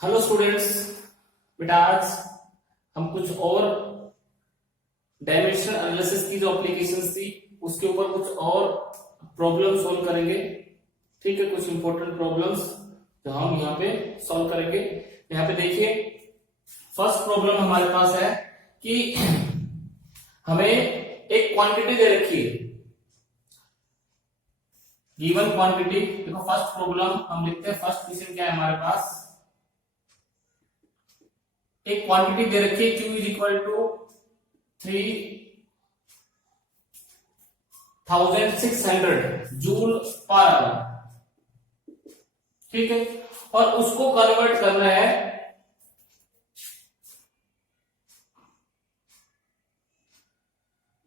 Hello students. बेटा आज हम कुछ और डायमेंशन एनालिसिस की जो एप्लीकेशंस थी उसके ऊपर कुछ और प्रॉब्लम सॉल्व करेंगे। ठीक है, कुछ इंपॉर्टेंट प्रॉब्लम्स जो हम यहाँ पे सॉल्व करेंगे। यहाँ पे देखिए, फर्स्ट प्रॉब्लम हमारे पास है कि हमें एक क्वांटिटी दे रखी है, गिवन क्वांटिटी। देखो फर्स्ट प्रॉब्लम हम लिखते हैं, फर्स्ट क्वेश्चन क्या है हमारे पास, एक क्वांटिटी दे रखी है Q is equal to 3600 joule per hour. ठीक है, और उसको कन्वर्ट करना है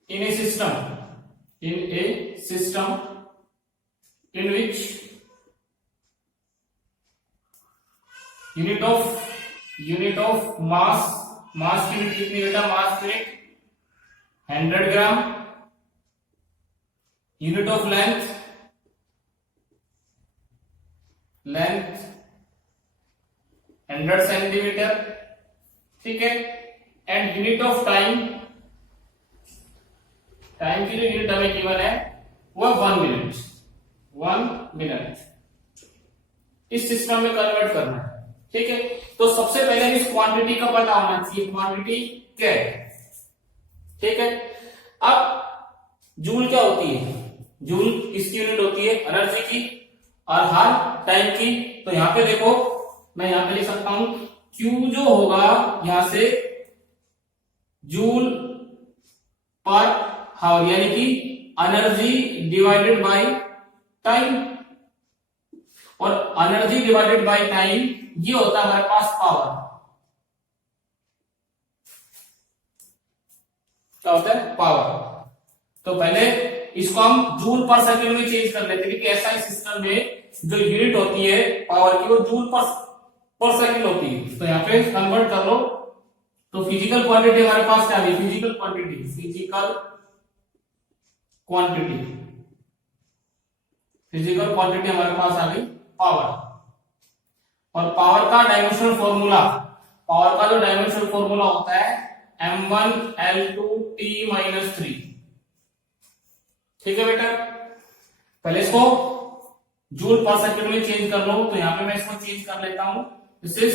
in a system in which unit of mass की यूनिट कितनी बेटा, mass unit 100 gram, unit of length 100 centimetre. ठीक है, एंड यूनिट ऑफ टाइम की जो यूनिट हमें गिवन है वो 1 मिनट। इस सिस्टम में कन्वर्ट करना है। ठीक है, तो सबसे पहले इस क्वांटिटी का पता होना चाहिए, क्वांटिटी क्या है। ठीक है, अब जूल क्या होती है, जूल किसकी यूनिट होती है, एनर्जी की, और हर टाइम की। तो यहां पे देखो, मैं यहां पे लिख सकता हूं Q जो होगा यहां से जूल पर हावर, यानी कि एनर्जी डिवाइडेड बाय टाइम, और एनर्जी डिवाइडेड बाय टाइम ये होता है हमारे पास पावर। क्या होता है, पावर। तो पहले इसको हम जूल पर सेकंड में चेंज कर लेते हैं, क्योंकि ऐसा सिस्टम में जो यूनिट होती है पावर की वो जूल पर सेकंड होती है। तो यहाँ पे कन्वर्ट कर लो। तो फिजिकल क्वांटिटी हमारे पास क्या है, फिजिकल क्वांटिटी हमारे पास आ गई पावर। और पावर का डायमेंशनल फॉर्मूला, पावर का जो डायमेंशनल फॉर्मूला होता है m1L2T-3। ठीक है बेटा, पहले इसको जूल पर सेकंड में चेंज कर लो। तो यहां पे मैं इसको चेंज कर लेता हूं, दिस इज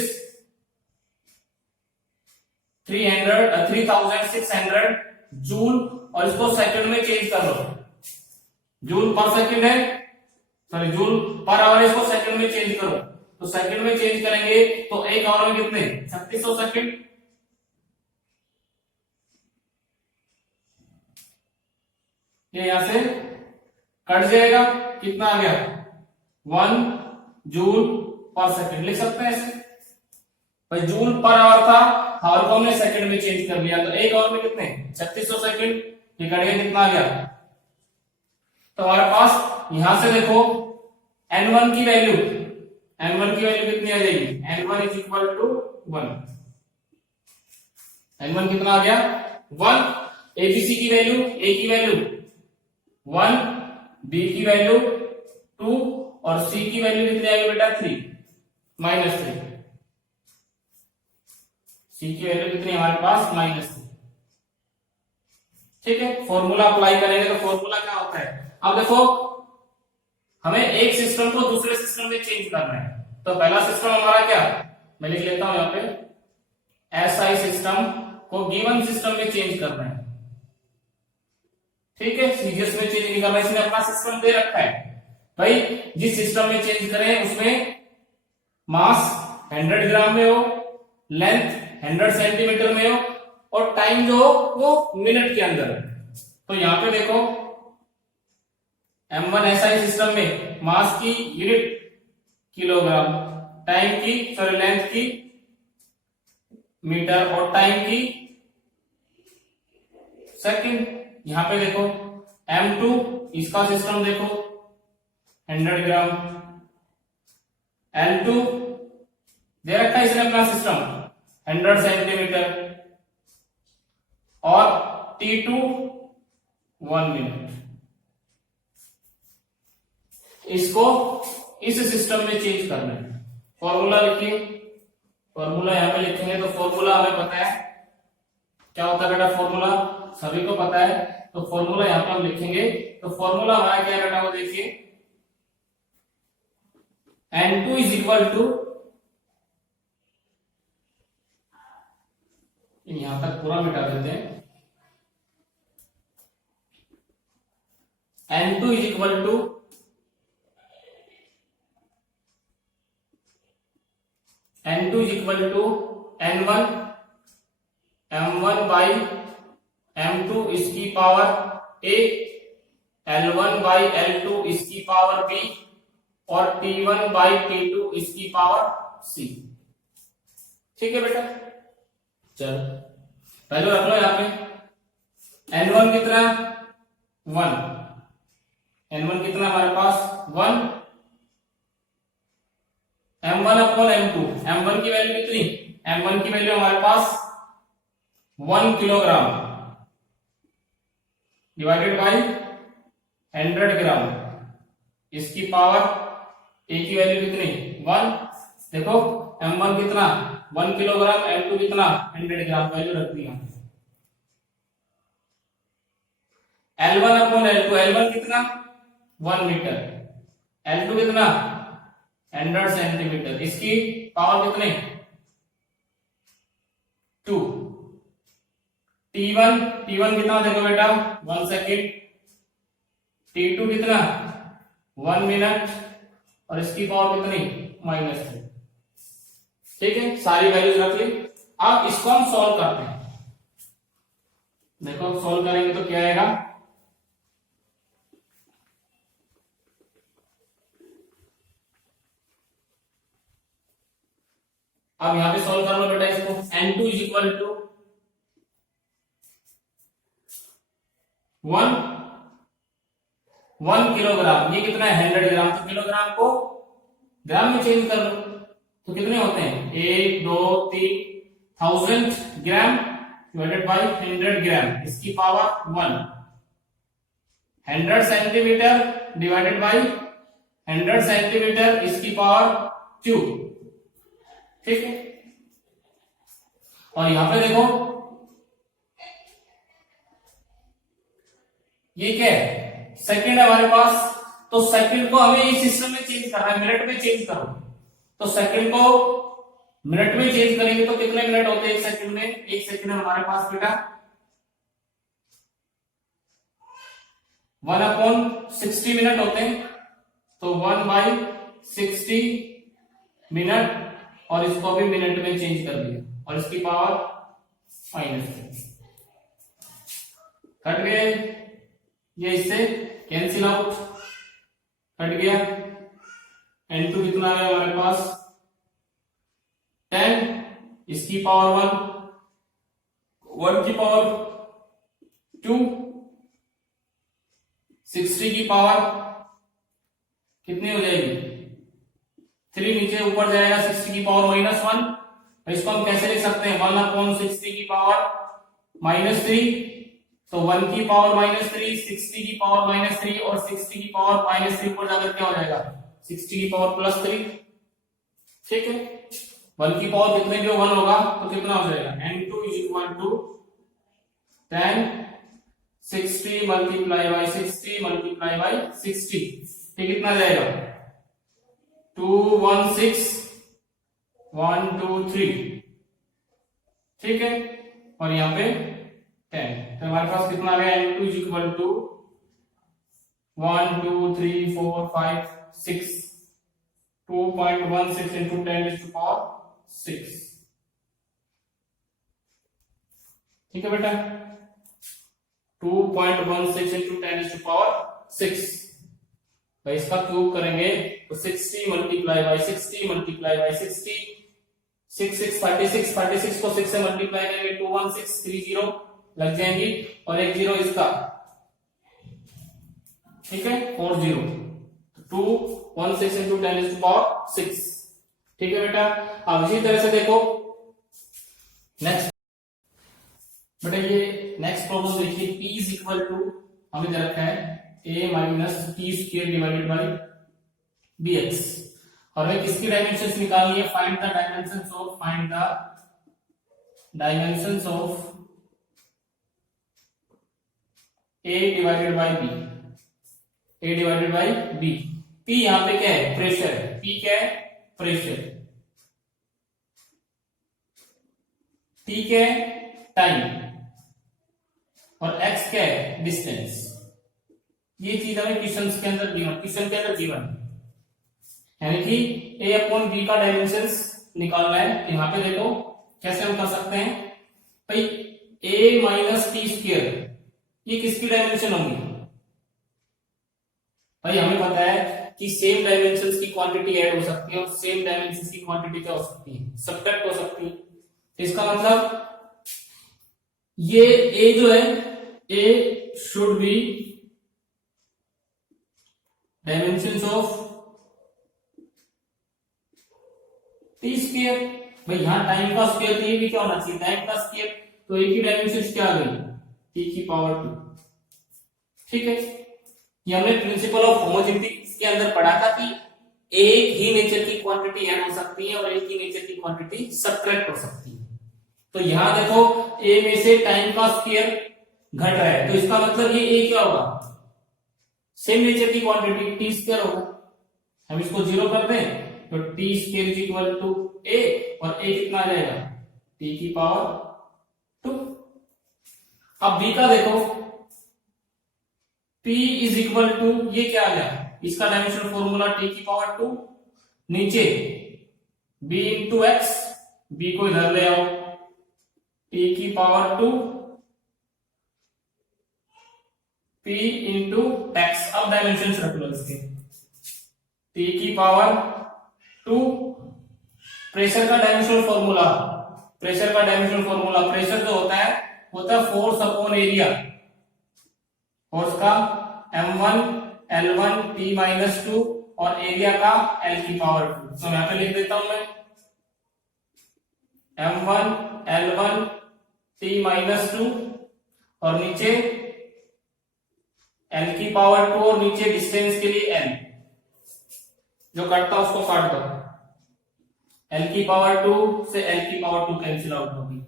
3600 जूल, और इसको सेकंड में चेंज कर लो। जूल पर सेकंड है, सॉरी जूल पर आवर, इसको सेकंड में चेंज करो। तो सेकंड में चेंज करेंगे तो एक आवर में कितने, 3600 सेकंड। ये यहां से कट जाएगा, कितना आ गया, 1 जूल पर सेकंड। लिख सकते हैं ऐसे, भाई जूल पर आवर था, आवर को हमने सेकंड में चेंज कर लिया, तो एक आवर में कितने, 3600 सेकंड। ये कट गया, कितना आ गया। तो हमारे पास यहां से देखो N1 की वैल्यू कितनी आ जाएगी, N1 is equal to 1। N1 कितना आ गया, 1। ABC की वैल्यू, A की वैल्यू 1, B की वैल्यू 2, और C की वैल्यू कितनी आएगी बेटा, 3, -3। C की वैल्यू कितनी हमारे पास, -3। ठीक है, फॉर्मूला अप्लाई करेंगे तो फॉर्मूला क्या होता है। अब देखो, हमें एक सिस्टम को दूसरे सिस्टम में चेंज करना है। तो पहला सिस्टम हमारा क्या, मैं लिख लेता हूं यहां पे, SI सिस्टम को गिवन सिस्टम में चेंज करना है। ठीक है, सीरियस में चेंज नहीं करना, इसने अपना सिस्टम दे रखा है। भाई जिस सिस्टम में चेंज करें उसमें मास 100 ग्राम में हो, लेंथ 100 सेंटीमीटर में हो, और टाइम जो हो वो मिनट के अंदर है। तो यहां पे देखो, M1 SI सिस्टम में मास की यूनिट किलोग्राम, टाइम की, सॉरी लेंथ की मीटर, और टाइम की सेकंड। यहां पे देखो M2 इसका सिस्टम देखो 100 ग्राम, L2 दे रखा है इसने अपना सिस्टम 100 सेंटीमीटर, और T2 1 मिनट। इसको इस सिस्टम में चेंज करना है। फॉर्मूला लिखिए फॉर्मूला यहाँ पे लिखेंगे तो फॉर्मूला हमें पता है क्या होता है बेटा, फॉर्मूला सभी को पता है। तो फॉर्मूला यहाँ पे हम लिखेंगे, तो फॉर्मूला हमारा क्या बेटा, वो देखिए N2 इज इक्वल टू, यहां तक पूरा मिटा देते हैं, N2 is equal to N2 is equal to N1 M1 by M2 इसकी power A, L1 by L2 इसकी पावर B और T1 बाई T2 इसकी पावर C। ठीक है बेटा, चलो पहले रख लो यहाँ पे N1 कितना, 1, N1 कितना हमारे पास 1, M1 अपॉन M2, M1 की वैल्यू कितनी, M1 की वैल्यू हमारे पास 1 किलोग्राम डिवाइडेड बाई 100 ग्राम, इसकी पावर A की वैल्यू कितनी 1, देखो M1 कितना 1 किलोग्राम, M2 कितना 100 ग्राम, वैल्यू रख दी। L1 अपॉन L2, L1 कितना 1 मीटर, L2 कितना 100 सेंटीमीटर, इसकी पावर कितनी 2। T1 कितना देखो बेटा 1 सेकेंड, T2 कितना 1 मिनट और इसकी पावर कितनी -3। ठीक है, सारी वैल्यूज रख ली। अब इसको हम सॉल्व करते हैं, देखो सॉल्व करेंगे तो क्या आएगा, अब यहां पे सॉल्व कर लो बेटा इसको। N2 is equal to 1 kilogram, ये कितना है 100 ग्राम, तो किलोग्राम को ग्राम में चेंज कर लो तो कितने होते हैं 1 2 3 1000 ग्राम डिवाइडेड बाई 100 ग्राम, इसकी power 1। 100 centimetre divided by 100 centimetre, इसकी पावर 2। ठीक है, और यहां पे देखो ये क्या है, सेकंड है हमारे पास, तो सेकंड को हमें इस सिस्टम में चेंज करना है, मिनट में चेंज करो, तो सेकंड को मिनट में चेंज करेंगे तो कितने मिनट होते हैं एक सेकंड में, एक सेकंड हमारे पास बेटा 1/60 मिनट होते हैं, तो 1/60 मिनट, और इसको भी मिनट में चेंज कर दिया और इसकी पावर -3। कट गए ये, इससे कैंसिल आउट, कट गया। N2 कितना है हमारे पास 10, इसकी पावर 1 की पावर 2, 60 की पावर कितनी हो जाएगी 3, नीचे ऊपर जाएगा 60 की पावर -1, तो इसको हम कैसे लिख सकते हैं 1/60 की पावर -3, तो 1 की पावर -3, 60 की पावर -3 और 60 की पावर -3 ऊपर जाकर क्या हो जाएगा 60 की पावर +3। ठीक है, 1 की पावर कितने भी 1 होगा तो कितना हो जाएगा N2 is equal to 10 60 multiply by 60 multiply by 60, ठीक कितना जाएगा 216 1 2 3। ठीक है, और यहाँ पे 10, तो हमारे पास कितना आ गया N2 is equal to 1 2 3 4 5 6, 2.16 into 10⁶। ठीक है बेटा, 2.16 into 10⁶। तो इसका क्यूब करेंगे तो 60 मल्टीप्लाई बाई 60 मल्टीप्लाई बाई 60, 6 6 36, 36 को 6 से मल्टीप्लाई करेंगे 21630 लग जाएंगी, और एक 0 इसका, ठीक है 40, 216 into 10⁶। ठीक है बेटा, अब इसी तरह से देखो नेक्स्ट बेटा, ये नेक्स्ट प्रॉब्लम देखिए, P इज इक्वल टू हमें दे रखा है a minus T square divided by bx, और हमें किसकी डायमेंशंस निकालनी है? Find the dimensions of A divided by B। A divided by B। P यहाँ पे क्या है? प्रेशर है। P क्या है? प्रेशर। T क्या है? टाइम। और X क्या है? डिस्टेंस। ये चीज हमें क्वेश्चन के अंदर गिवन यानी कि A अपॉन B का डायमेंशंस निकालना है। यहाँ पे देखो कैसे हम कर सकते हैं भाई। A माइनस टी स्क्वायर ये किसकी डायमेंशन होंगी भाई? हमें पता है कि सेम डायमेंशंस की क्वांटिटी ऐड हो सकती है और सेम डायमेंशंस की क्वांटिटी क्या हो सकती है? सब्ट्रैक्ट हो सकती है। इसका मतलब ये A जो है A should be dimensions of T square. भाई यहां टाइम का स्क्वायर, तो ये भी क्या होना चाहिए? टाइम का स्क्वायर। तो एक ही डायमेंशन क्या आ गई? टी की पावर 2। ठीक है, ये हमने प्रिंसिपल ऑफ होमोजेनिटी के अंदर पढ़ा था कि एक ही नेचर की क्वांटिटी ऐड हो सकती है और एक ही नेचर की क्वांटिटी सब्ट्रैक्ट हो सकती है। तो यहां देखो ए में से टाइम का स्क्वायर घट रहा है, तो इसका मतलब ये ए क्या होगा? सेम नेचर की क्वांटिटी टी स्क्वायर होगा। हम इसको जीरो कर दें तो t square is equal to a, और ए कितना आ जाएगा? टी की पावर 2। अब बी का देखो, P इज इक्वल टू, ये क्या आ गया? इसका डायमेंशन फॉर्मूला टी की पावर 2, नीचे b इंटू एक्स, बी को इधर ले आओ, टी की पावर 2 p इंटू एक्स। अब डायमेंशन रख लो इसके, टी की पावर 2। प्रेशर का डायमेंशन फॉर्मूला, प्रेशर जो होता है फोर्स अपॉन एरिया। फोर्स का m1 L1 T माइनस 2 और एरिया का L की पावर 2। तो यहां पे लिख देता हूं मैं m1 L1 T माइनस 2 और नीचे L की पावर 2 और नीचे डिस्टेंस के लिए L जो कटता उसको काट दो। L की पावर 2 से L की पावर 2 कैंसिल आउट होगी।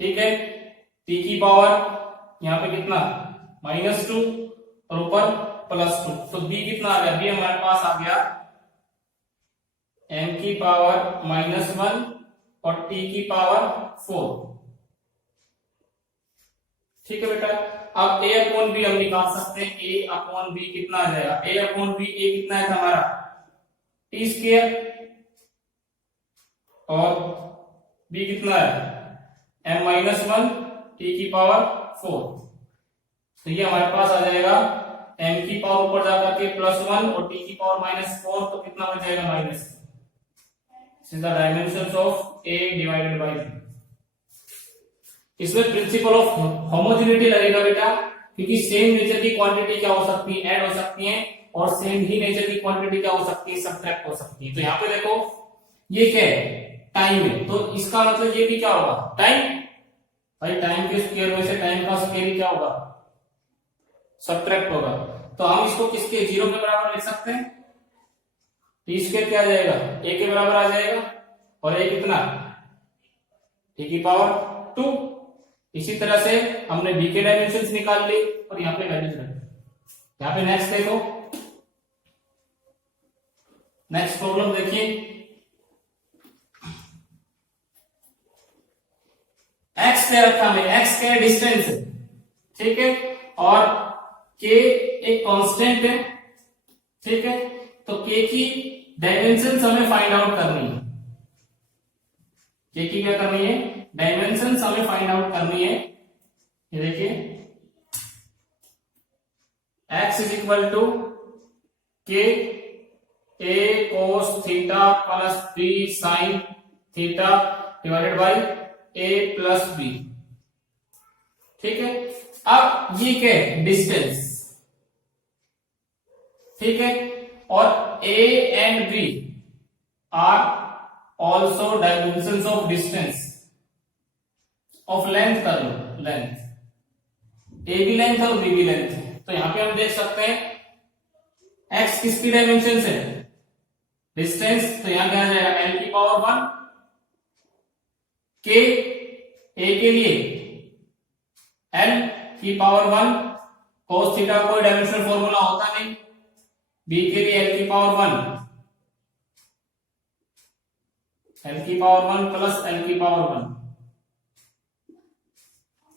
ठीक है, T की पावर यहाँ पे कितना? -2 और ऊपर +2, तो B कितना आ गया? B हमारे पास आ गया m की पावर -1 और t की पावर 4। ठीक है बेटा, अब a अपॉन b हम निकाल सकते हैं। a अपॉन b कितना आ जाएगा? a अपॉन b a कितना है हमारा? टी स्क्वायर, और b कितना है? m-1 t की पावर 4। तो ये हमारे पास आ जाएगा m की पावर ऊपर जाकर के +1 और t की पावर -4, तो कितना हो जाएगा? Minus. This is the dimensions of a divided by b। इसमें प्रिंसिपल ऑफ होमोजेनिटी लगेगा बेटा, क्योंकि सेम नेचर की क्वांटिटी क्या हो सकती है? ऐड हो सकती है, और सेम ही नेचर की क्वांटिटी क्या हो सकती है? सब्ट्रैक्ट हो सकती है। तो यहाँ पे देखो ये क्या है? टाइम है, तो इसका मतलब ये भी क्या होगा? टाइम। भाई टाइम के स्क्वायर में से टाइम का स्क्वायर क्या होगा? सब्ट्रैक्ट होगा। तो हम इसको किसके? 0 के बराबर लिख सकते हैं। टी स्क्वायर क्या आ जाएगा? a के बराबर आ जाएगा, और a कितना? t की पावर 2। इसी तरह से हमने b के डायमेंशंस निकाल ली और यहाँ पे वैल्यूज रख दी। यहाँ पे नेक्स्ट देखो, नेक्स्ट प्रॉब्लम देखिए। x दे रखा हमें, x क्या है? डिस्टेंस है। ठीक है, और k एक कांस्टेंट है। ठीक है, तो k की डायमेंशंस हमें फाइंड आउट करनी है। k की क्या करनी है? डायमेंशंस हमें फाइंड आउट करनी है। ये देखिए, x is equal to k a cos theta plus b sin theta divided by a plus b। ठीक है, अब ये क्या है? डिस्टेंस। ठीक है, और a and b are also dimensions of distance of length. कर लो लेंथ, a भी लेंथ और b भी लेंथ है। तो यहां पे हम देख सकते हैं x किसकी डायमेंशन है? डिस्टेंस, तो यहां क्या आ जाएगा एल की पावर 1 के, ए के लिए एल की पावर 1 cos थीटा, कोई डायमेंशनल फॉर्मूला होता नहीं, बी के लिए एल की पावर 1 एल की पावर 1 प्लस एल की पावर 1,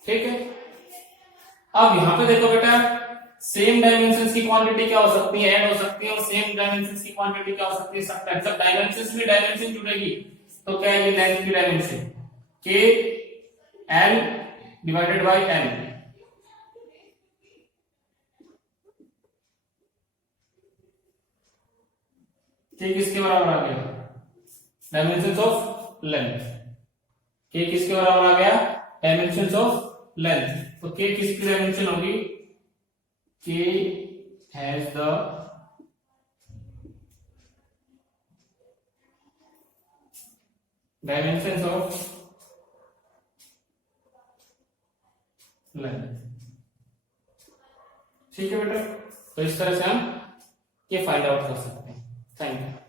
ठीक है। अब यहां पे देखो बेटा, सेम डायमेंशंस की क्वांटिटी क्या हो सकती है, ऐड हो सकती है, और सेम डायमेंशंस की क्वांटिटी क्या हो सकती है, सबट्रैक्ट। जब डायमेंशंस में डायमेंशन जुड़ेगी तो क्या है, ये लेंथ की डायमेंशन के एल डिवाइडेड बाय एल, के किसके बराबर आ गया, डायमेंशंस ऑफ लेंथ, के किसके बराबर आ गया, डायमेंशंस ऑफ लेंथ। तो के किसकी डायमेंशन होगी, के has the dimensions of length, ठीक है बेटा। तो इस तरह से हम ये फाइंड आउट कर सकते हैं। Thank you.